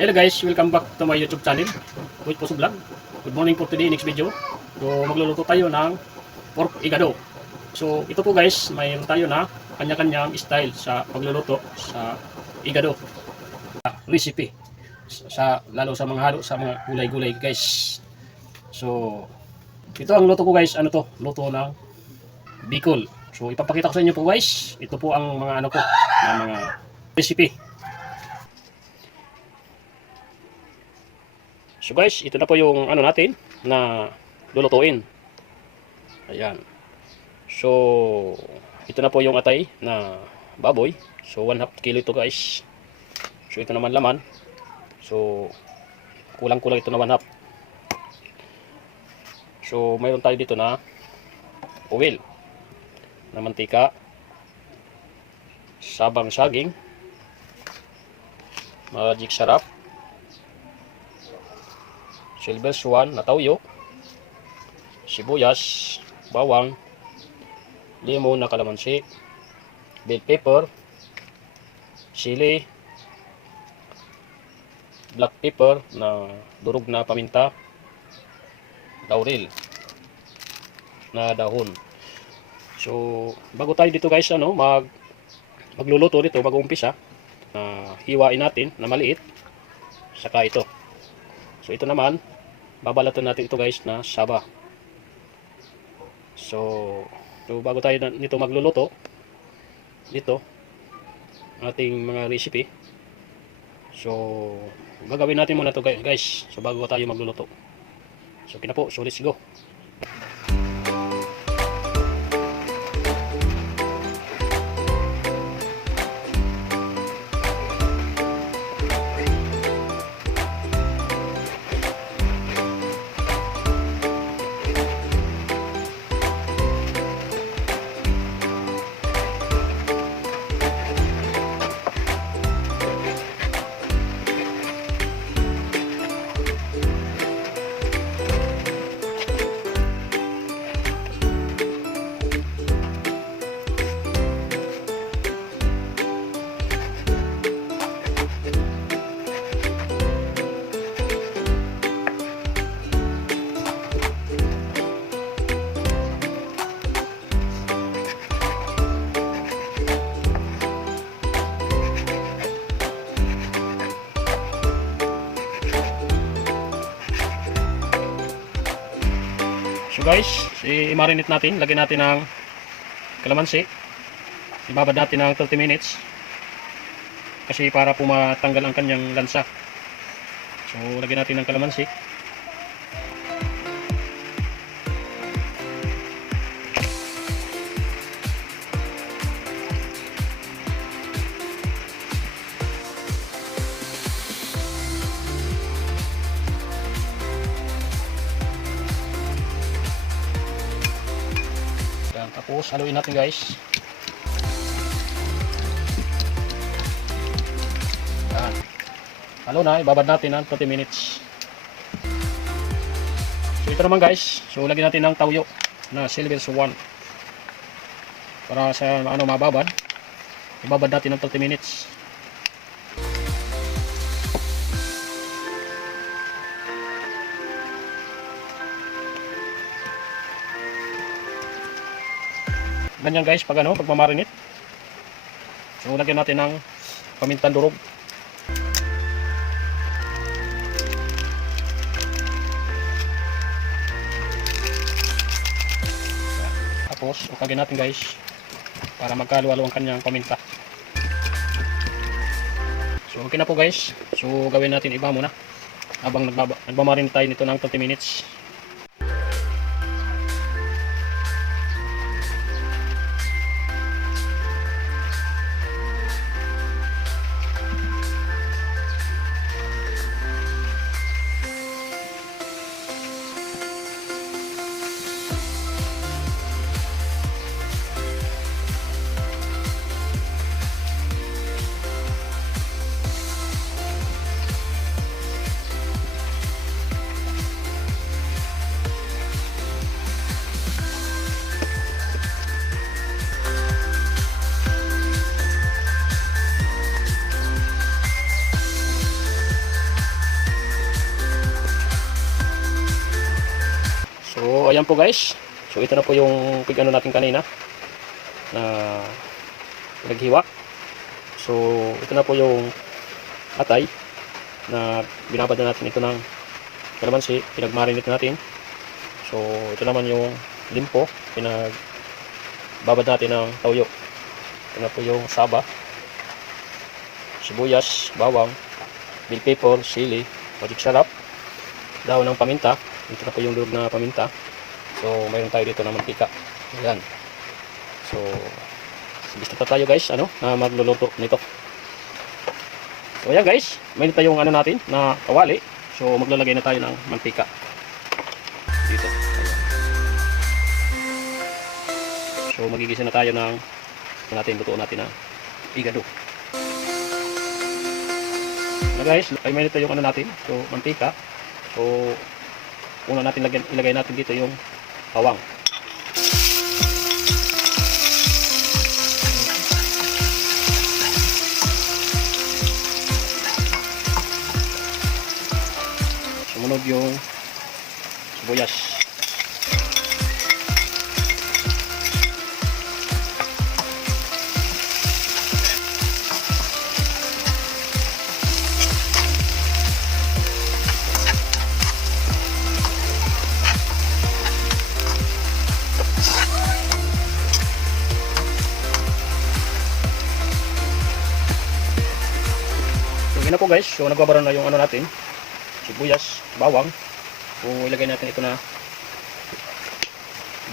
Hello guys, welcome back to my YouTube channel, Boy Puso Vlog. Good morning for today, next video. So magluluto tayo ng pork igado. So ito po guys, mayroon tayo na kanya-kanyang style sa pagluluto sa igado. Recipe lalo sa mga halo sa mga gulay-gulay guys. So ito ang luto ko guys, ano to? Luto ng Bicol. So ipapakita ko sa inyo po guys, ito po ang mga ano ko, na mga recipe. So guys, ito na po yung ano natin na lulutuin. Ayan. So ito na po yung atay na baboy. So 1/2 kilo ito guys. So ito naman laman. So kulang-kulang ito na 1/2. So mayroon tayo dito na oil, na mantika, sabang saging, magic sarap, silver swan na tawyo, sibuyas, bawang, lemon na kalamansi, bell pepper, sili, black pepper na durog na paminta, laurel na dahon. So bago tayo dito guys magluluto dito, bago umpisa, hiwain natin na maliit, saka ito. So ito naman, babalatan natin ito guys na saba. So bago tayo nito magluluto dito ating mga recipe, so gagawin natin muna to guys, so bago tayo magluluto. So kina po, so let's go. So guys, i-marinate natin, lagyan natin ng kalamansi. Ibabad natin ng 30 minutes. Kasi para po matanggal ang kanyang lansa. So lagyan natin ng kalamansi. Tapos haluin natin guys. Yan. Halo na, ibabad natin ng 30 minutes. So ito naman guys, so lagyan natin ng tawyo na silver swan. Para sa mababad, ibabad natin ng 30 minutes. Ganyan guys pag pagmamarinate. So lagyan natin ng pamintang durog. Tapos ukagin natin guys para magkalo-halo ang kanyang paminta. So okay na po guys. So gawin natin iba muna habang nagmamarinate tayo nito ng 30 minutes. ayan po guys. So ito na po yung pig-ano natin kanina na naghiwa. So ito na po yung atay na binabad na natin ito ng kalamansi, pinagmarinate natin. So ito naman yung limpo, pinagbabad natin ng toyo. Ito na po yung saba, sibuyas, bawang, bell pepper, sili, magic sarap, dahon ng paminta. Ito na po yung durog na paminta. So mayroon tayo dito na mantika. Ayan. So gusto pa tayo guys na magluluto nito. So ayan guys, mayroon tayong natin na kawali. So maglalagay na tayo ng mantika dito. Ayan. So magigisa na tayo ng lutuan natin na igado. Na guys, ay mayroon tayong natin, so mantika. So una natin ilagay natin dito yung bawang. Sumunod yung sibuyas. Yun na po guys, so nagbabaran na yung natin, sibuyas, bawang. So ilagay natin ito na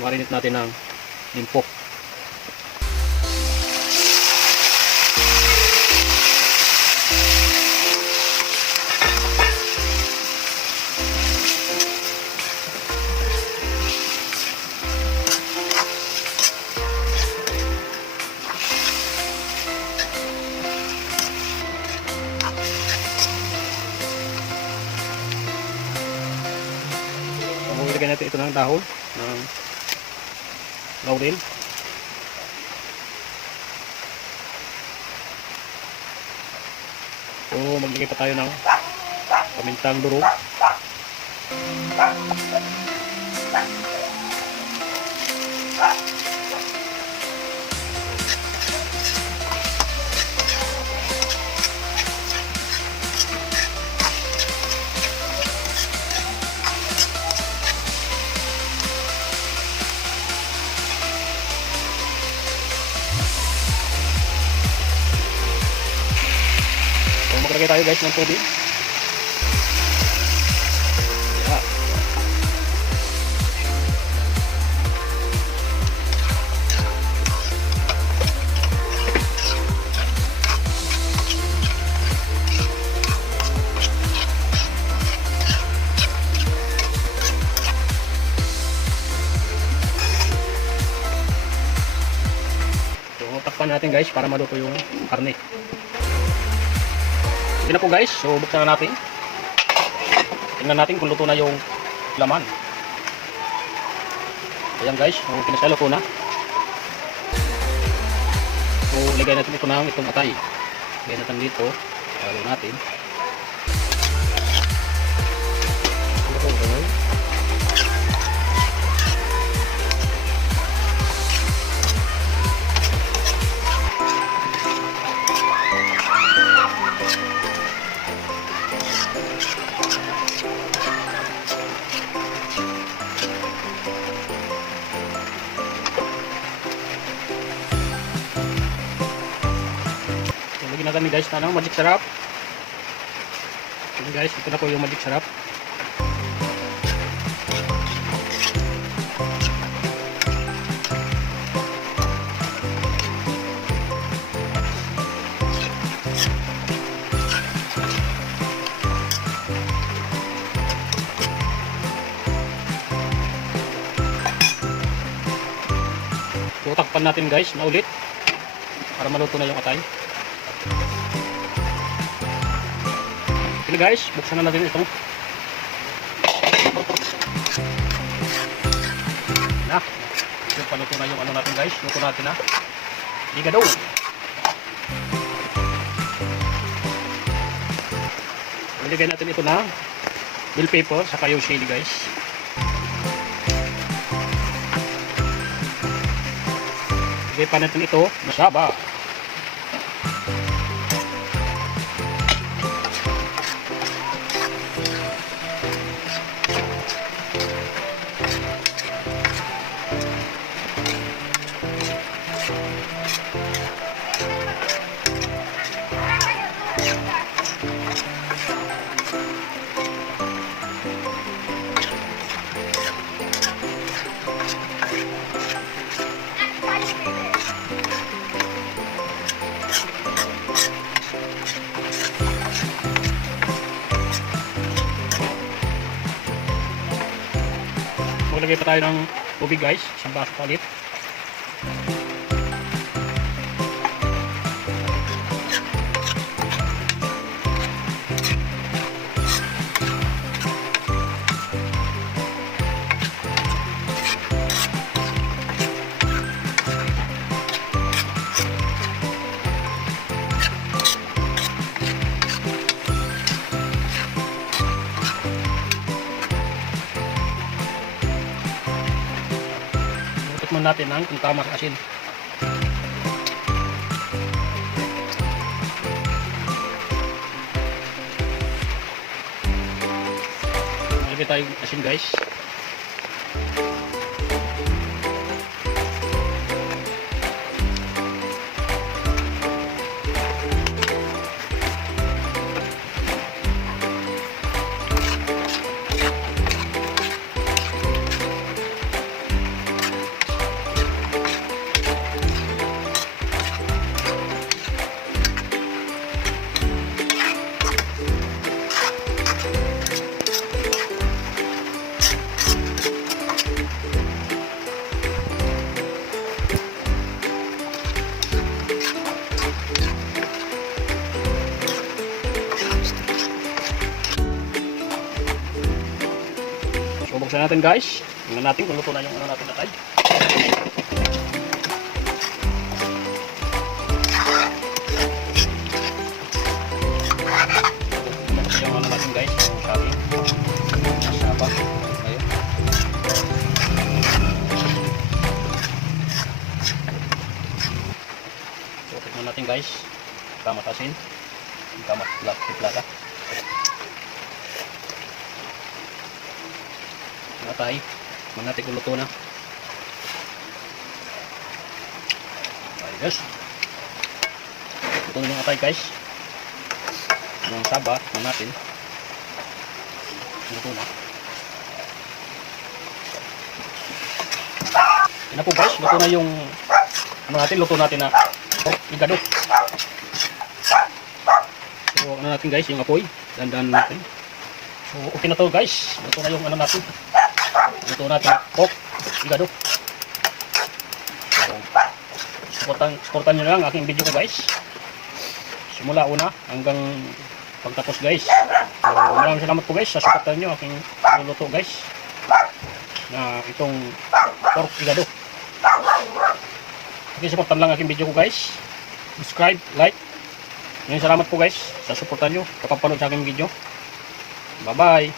marinate natin ng limpo. Ilagay natin ito ng dahon ng laurel. So maglagay pa tayo ng pamintang durog. Maglagay tayo guys ng tubig. Yeah. So takpan natin guys para maluto yung karne. Yun na po guys, so buksan na natin. Tingnan natin kung luto na yung laman. Ayan guys, so pinasalo ko na. So lagay natin ito ng itong atay. Lagay natin dito, halo natin. Lagyan natin guys na magic sarap. Okay guys, ito na po yung magic sarap. So takpan natin guys na ulit para maluto na yung atay. Okay guys, buksan na natin ito. Na, so paluto na yung natin guys. Luto natin na igado. Ilagay natin ito na bell pepper saka yung chili guys. Lagay pa natin ito na saba. Maglagay pa tayo ng tubig guys, isang baso pa ulit. Tikman natin ang kung tama sa asin. Malagay tayo asin guys. So buksan natin guys. Tingnan natin kung luto na yung ano natin natay. Ito yung ano natin guys, yung saging. Masaba. Ayun. So tingnan natin guys. Tama asin. Tama tiplata. Natay, manatik luto na. Ayos. Ito na yung atay guys. Yung saba natin. Luto na. Yan na po guys, luto na yung ano natin, luto natin na igado. So ano natin guys, yung apoy, dandan natin. So okay na to guys, luto na yung ano natin. Luto natin pork igado. So, supportan nyo lang ang aking video ko guys. Simula una hanggang pagtapos guys. So maraming salamat po guys sa supportan nyo aking luluto guys. Na itong pork igado. Okay, supportan lang aking video ko guys. Subscribe, like. Maraming salamat po guys sa supportan nyo kapag panood sa aking video. Bye bye.